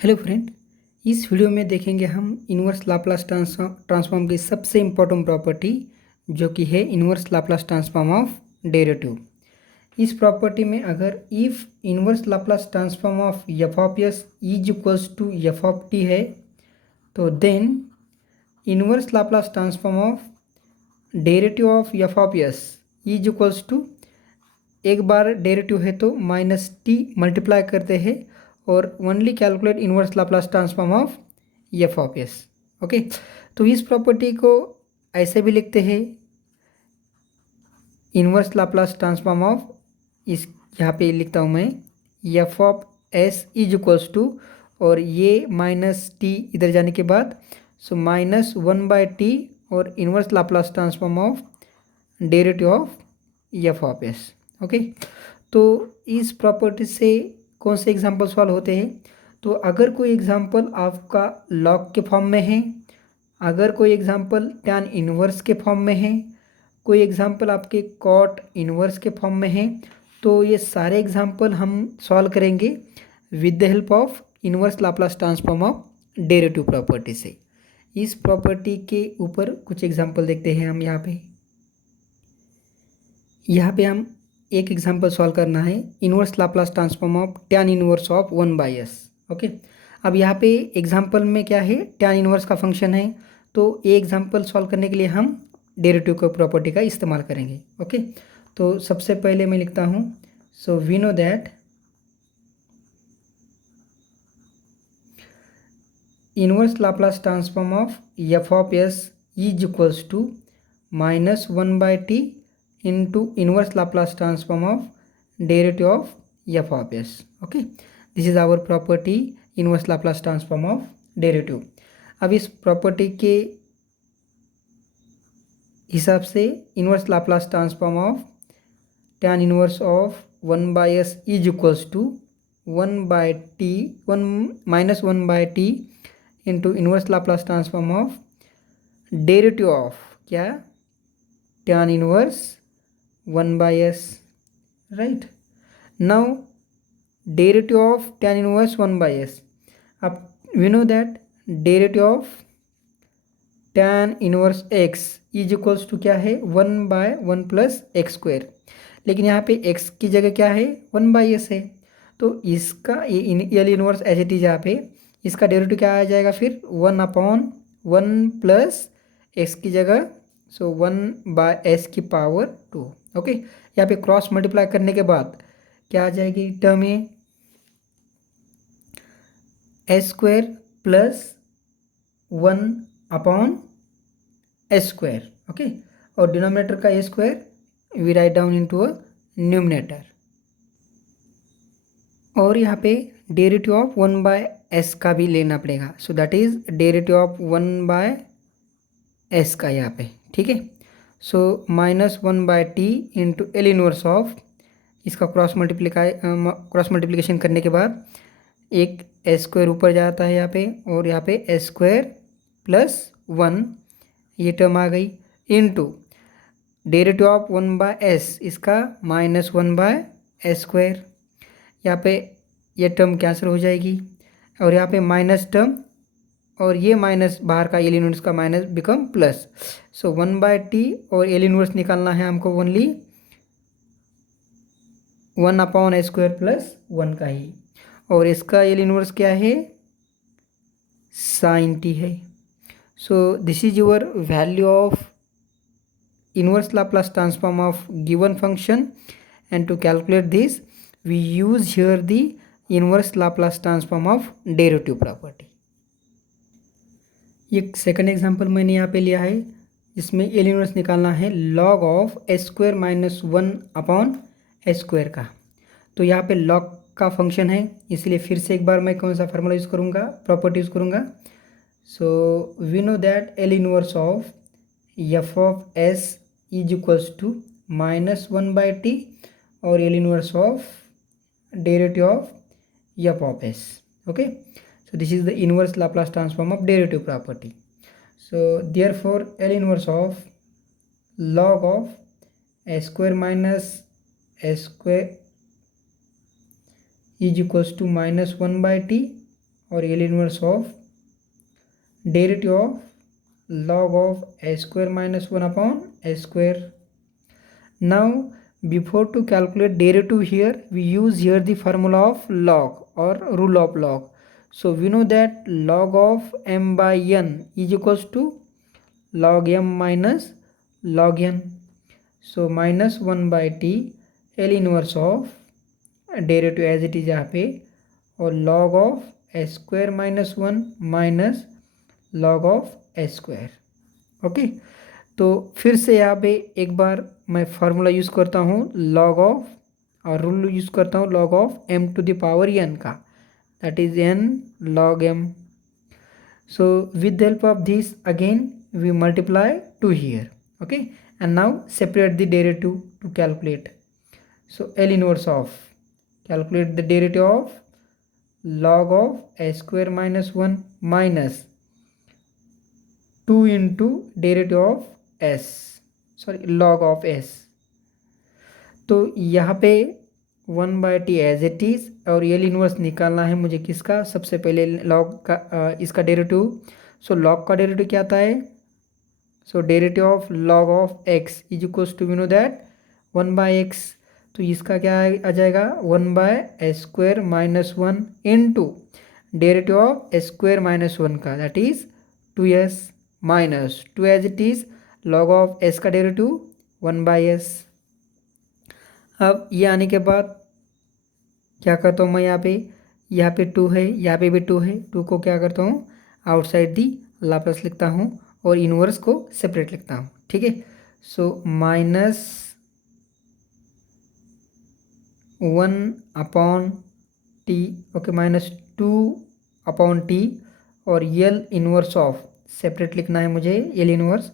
Hello friend, इस video में देखेंगे हम इन्वर्स लाप्लास ट्रांसफॉर्म की सबसे इम्पोर्टेंट प्रॉपर्टी जो कि है inverse Laplace transform of derivative. इस प्रॉपर्टी में अगर if inverse Laplace transform of F of S is equals to F of T है तो then inverse Laplace transform of derivative of F of S is equals to, एक बार derivative है तो minus T multiply करते हैं और only calculate inverse Laplace transform of F of s. Okay, तो इस प्रॉपर्टी को ऐसे भी लिखते हैं इनवर्स लाप्लास ट्रांसफॉर्म ऑफ, इस यहाँ पे लिखता हूँ मैं f of S is equals to, और ये माइनस टी इधर जाने के बाद so minus one by T और inverse Laplace transform of derivative of F of s. Okay, तो इस प्रॉपर्टी से कौन से एग्जाम्पल सॉल्व होते हैं? तो अगर कोई एग्जाम्पल आपका लॉग के फॉर्म में है, अगर कोई एग्जाम्पल टैन इन्वर्स के फॉर्म में है, कोई एग्जाम्पल आपके कॉट इन्वर्स के फॉर्म में है, तो ये सारे एग्जाम्पल हम सॉल्व करेंगे with the help of inverse Laplace transform of derivative property से। इस प्रॉपर्टी के ऊपर कुछ एग्जाम्पल देखते हैं हम। यहाँ पे हम एक एग्जांपल सॉल्व करना है inverse Laplace transform of tan inverse of one by S. Okay, अब यहाँ पे एग्जांपल में क्या है, टैन इनवर्स का फंक्शन है, तो ये एग्जांपल सॉल्व करने के लिए हम डेरिवेटिव का प्रॉपर्टी का इस्तेमाल करेंगे। ओके, तो सबसे पहले मैं लिखता हूँ so we know that inverse Laplace transform of F of S is equals to minus one by T into inverse Laplace transform of derivative of f of s. Okay, this is our property inverse Laplace transform of derivative। अब इस property के हिसाब से inverse Laplace transform of tan inverse of one by S is equals to one by T one minus one by T into inverse Laplace transform of derivative of क्या, tan inverse 1 by s, right? Now derivative of tan inverse 1 by s. अब we know that derivative of tan inverse x is equals to क्या है, 1 by 1 plus X square, लेकिन यहाँ पे x की जगह क्या है, 1 बाई एस है, तो इसका L inverse as it is यहाँ पे इसका डेरिवेटिव क्या आ जाएगा फिर 1 अपॉन 1 प्लस एक्स की जगह सो 1 बाय एस की पावर 2। ओके, यहाँ पे क्रॉस मल्टीप्लाई करने के बाद क्या आ जाएगी टर्म ये s square plus 1 upon s square. Okay, और डिनोमिनेटर का a square we write down into a numerator, और यहाँ पे डेरिवेटिव ऑफ 1 बाय एस का भी लेना पड़ेगा, so that is derivative of 1 by S का यहाँ पे। ठीक है, so minus one by T into L inverse of, इसका क्रॉस मल्टीप्लिकेशन करने के बाद एक एस स्क्वायर ऊपर जाता है यहाँ पे, और यहाँ पे एस स्क्वायर प्लस 1 ये टर्म आ गई into derivative of 1 by S, इसका माइनस 1 बाय एस स्क्वायर, यहाँ पे ये टर्म कैंसिल हो जाएगी, और यहाँ पे माइनस टर्म और ये माइनस बाहर का एल इनवर्स का minus become plus, so 1 by T और एल इनवर्स निकालना है हमको ओनली 1 अपॉन ए स्क्वायर प्लस 1 का ही, और इसका एल इनवर्स क्या है, साइन टी है। So this is your value of inverse Laplace transform of given function, and to calculate this we use here the inverse Laplace transform of derivative property. एक second example मैंने यहाँ पे लिया है, जिसमें एल इनवर्स निकालना है log of S square minus 1 upon s square का, तो यहाँ पे लॉग का फंक्शन है, इसलिए फिर से एक बार मैं कौन सा फार्मूला यूज़ करूँगा, प्रॉपर्टी यूज़ करूँगा। So we know that L inverse of F of S is equals to minus 1 by T और L inverse of derivative of F of s. Okay, so this is the inverse Laplace transform of derivative property. So therefore L inverse of log of s square minus s square is equals to minus 1 by t और L inverse of derivative of log of a square minus 1 upon a square. Now before to calculate derivative here, we use here the formula of log or rule of log. So we know that log of m by n is equals to log m minus log n. So minus 1 by t L inverse of derivative as it is यहाँ पे, और log of a square minus 1 minus log of a square. Okay, तो फिर से यहाँ पे एक बार मैं फार्मूला यूज़ करता हूँ log ऑफ, और रूल यूज़ करता हूँ log of m to the power n का, that is n log m. So with the help of this again we multiply 2 here. Okay, and now separate the derivative to calculate. So L inverse of, calculate the derivative of log of a square minus 1 minus 2 into derivative of s, sorry log of s. तो यहाँ पे 1 by t as it is, और L inverse निकालना है मुझे किसका, सबसे पहले log का इसका डेरिवेटिव. सो log का डेरिवेटिव क्या आता है, so derivative of log of x is equals to, we know that 1 by x. तो इसका क्या आ जाएगा 1 by a square minus 1 into derivative of a square minus 1 का, that is 2s minus 2 as it is log of s का derivative 1 by s. अब ये आने के बाद क्या करता हूँ मैं, यहाँ पे 2 है, यहाँ पे भी 2 है, 2 को क्या करता हूँ आउटसाइड दी लाप्लास लिखता हूँ और इनवर्स को सेपरेट लिखता हूँ. ठीक है, so minus 1 upon T, okay, minus 2 upon T, और एल इनवर्स ऑफ सेपरेट लिखना है मुझे एल इनवर्स.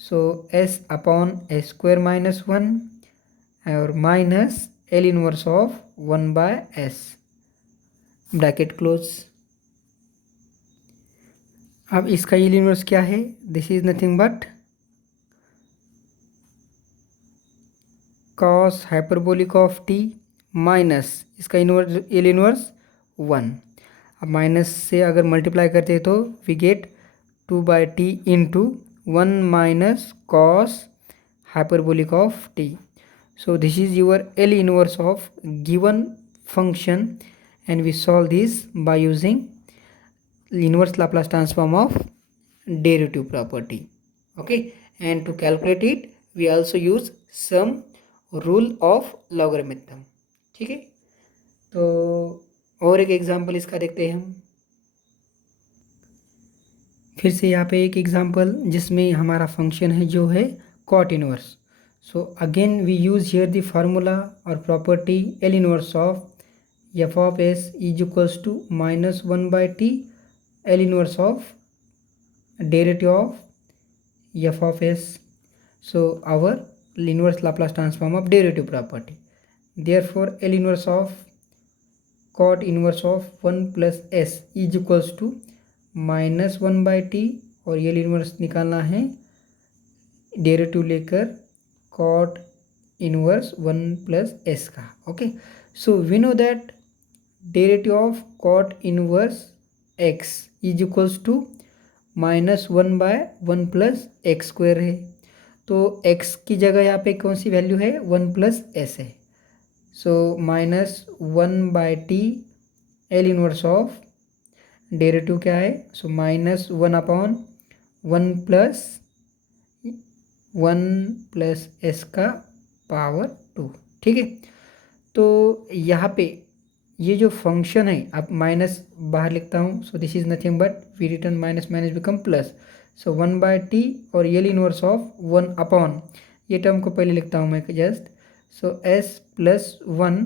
सो एस अपॉन ए स्क्वायर माइनस 1 और minus L inverse of 1 by S, bracket close. अब इसका एल इनवर्स क्या है, this is nothing but cos hyperbolic of T minus इसका इनवर्स एल इनवर्स 1. अब माइनस से अगर मल्टीप्लाई करते हैं तो we get 2 by T into 1 minus cos hyperbolic of T. So this is your L inverse of given function, and we solve this by using inverse Laplace transform of derivative property. Okay, and to calculate it we also use some rule of logarithm. ठीक है, तो और एक example इसका देखते हैं हम. फिर से यहाँ पे एक एग्जांपल जिसमें हमारा फंक्शन है जो है cot inverse. So again we use here the formula or property L inverse of f of s is equals to minus 1 by t L inverse of derivative of f of s. So our inverse Laplace transform of derivative property. Therefore L inverse of cot inverse of 1 plus s is equals to minus 1 by t, और L inverse निकालना है derivative लेकर cot inverse 1 plus s का. Okay, so we know that derivative of cot inverse x is equals to minus 1 by 1 plus X square है. तो x की जगह यहाँ पे कौन सी वैल्यू है 1 प्लस s है. So minus 1 by T L inverse of derivative क्या है, so minus 1 upon 1 plus S का पावर 2. ठीक है, तो यहाँ पे ये जो फंक्शन है, अब माइनस बाहर लिखता हूँ, so this is nothing but we return minus minus become plus. So 1 by T और एल इनवर्स ऑफ 1 अपॉन, ये टर्म को पहले लिखता हूँ मैं just, so S plus 1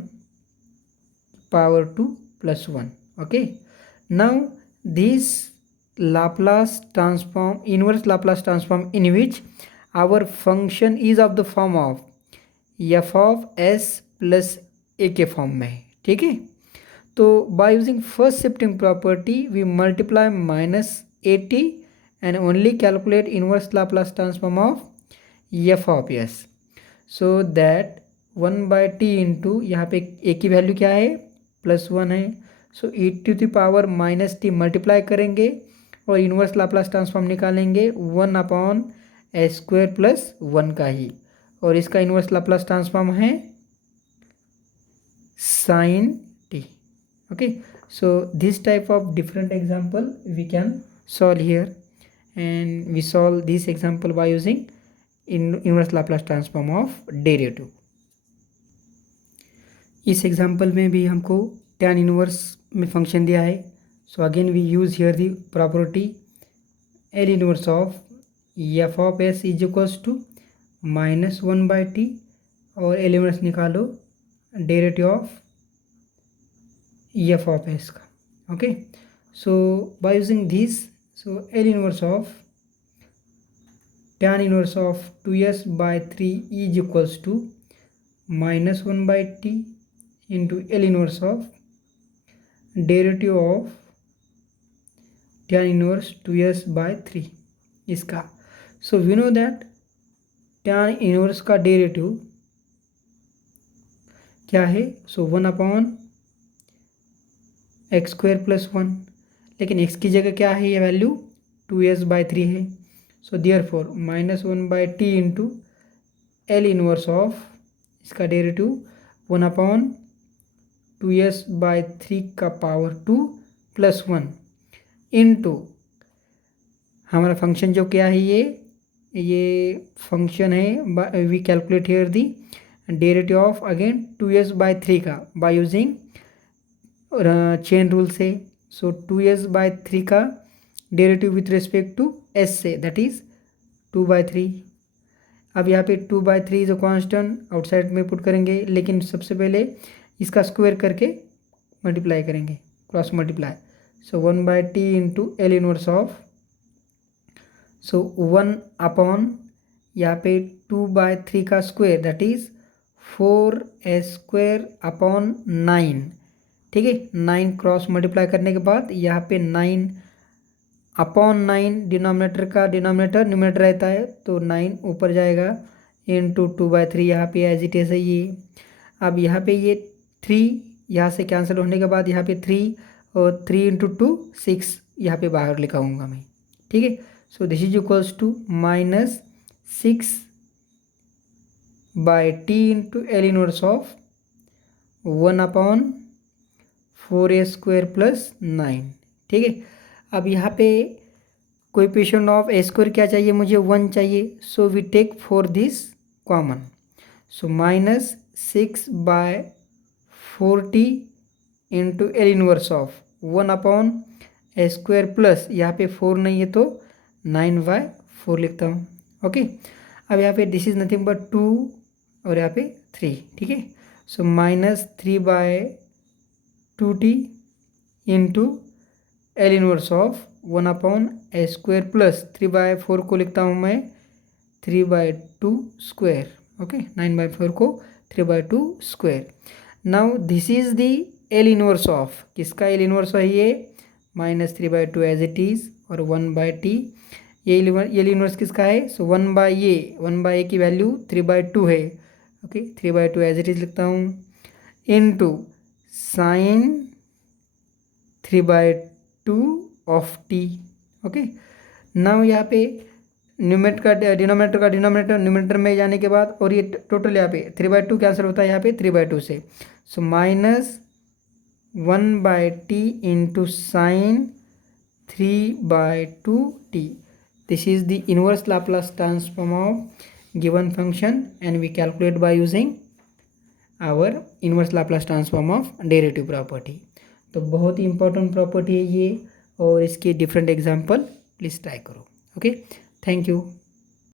power 2 plus 1. Okay, now this Laplace transform, inverse Laplace transform in which our function is of the form of f of s plus a के form में है. ठीक है, तो by using first shifting property we multiply minus 80 and only calculate inverse Laplace transform of f of s. So that 1 by t into यहाँ पे a की वैल्यू क्या है +1 है, सो e to the power minus T multiply करेंगे और इन्वर्स लाप्लास ट्रांसफॉर्म निकालेंगे 1/s² प्लस 1 का ही, और इसका इन्वर्स लाप्लास ट्रांसफॉर्म है sin t. Okay, so this type of different example we can solve here, and we solve this example by using inverse Laplace transform of derivative. इस example में भी हमको tan inverse में function दिया है. So again we use here the property L inverse of F of S is equals to -1/t, और L inverse निकालो derivative of F of s का. Okay, so by using this, so L inverse of tan inverse of 2s/3 is equals to -1/t into L inverse of derivative of tan inverse 2s/3 इसका. So we know that tan inverse का derivative क्या है? So 1/x² plus 1, लेकिन x की जगह क्या है? ये वैल्यू 2s/3 है. So therefore -1/t into L inverse of इसका डेरिवेटिव 1/2s/3 का पावर 2 प्लस 1 इंटू हमारा फंक्शन जो क्या है, ये फंक्शन है. We calculate here the derivative of again 2s/3 का बाय यूजिंग चेन रूल से. सो 2s/3 का derivative with respect to s से, दैट इज 2/3. अब यहाँ पे 2/3 जो कांस्टेंट आउटसाइड में पुट करेंगे, लेकिन सबसे पहले इसका स्क्वायर करके मल्टीप्लाई करेंगे, cross multiply. So 1/t into L inverse of, so 1 upon यहाँ पे 2/3 का square, that is 4s² upon 9. ठीक है, 9 क्रॉस मल्टीप्लाई करने के बाद यहाँ पे 9 अपॉन 9 डिनोमिनेटर का डिनोमिनेटर न्यूमरेटर रहता है, तो 9 ऊपर जाएगा इंटू 2/3 यहाँ पे एज इट इज है ये. अब यहाँ पे ये 3 यहाँ से कैंसिल होने के बाद यहाँ पे 3 और 3 इंटू 2 6 यहाँ पे बाहर लिखाऊंगा मैं. ठीक है, so this is equals to -6/t into L inverse of 1/4s² plus 9. ठीक है, अब यहाँ पे कोएफिशिएंट ऑफ s² क्या चाहिए? मुझे 1 चाहिए. So we take for this common. So -6/4t into L inverse of 1/s² plus यहाँ पे 4 नहीं है तो 9/4 लिखता हूँ. ओके, अब यहाँ पे दिस इज नथिंग बट 2 और यहाँ पे 3. ठीक है, सो -3/2t into L inverse of 1/s² plus 3/4 को लिखता हूँ मैं 3/2². ओके, 9/4 को 3/2². Now this is the L inverse of, किसका L इनवर्स है? ये -3/2 एज इट इज और 1/t. ये L इनवर्स किसका है? सो 1/a की वैल्यू 3/2 है. ओके, 3/2 एज इट इज लिखता हूँ into sine 3/2 of t. Okay, now यहाँ पे न्यूमरेटर में जाने के बाद, और ये टोटल यहाँ पे 3/2 कैंसिल होता है यहाँ पे 3/2 से. So -1/t into sine 3/2t. This is the inverse Laplace transform of given function, and we calculate by using our inverse Laplace transform of derivative property. तो बहुत ही इंपॉर्टेंट प्रॉपर्टी है ये, और इसके डिफरेंट एग्जाम्पल प्लीज़ ट्राई करो. Okay, thank you.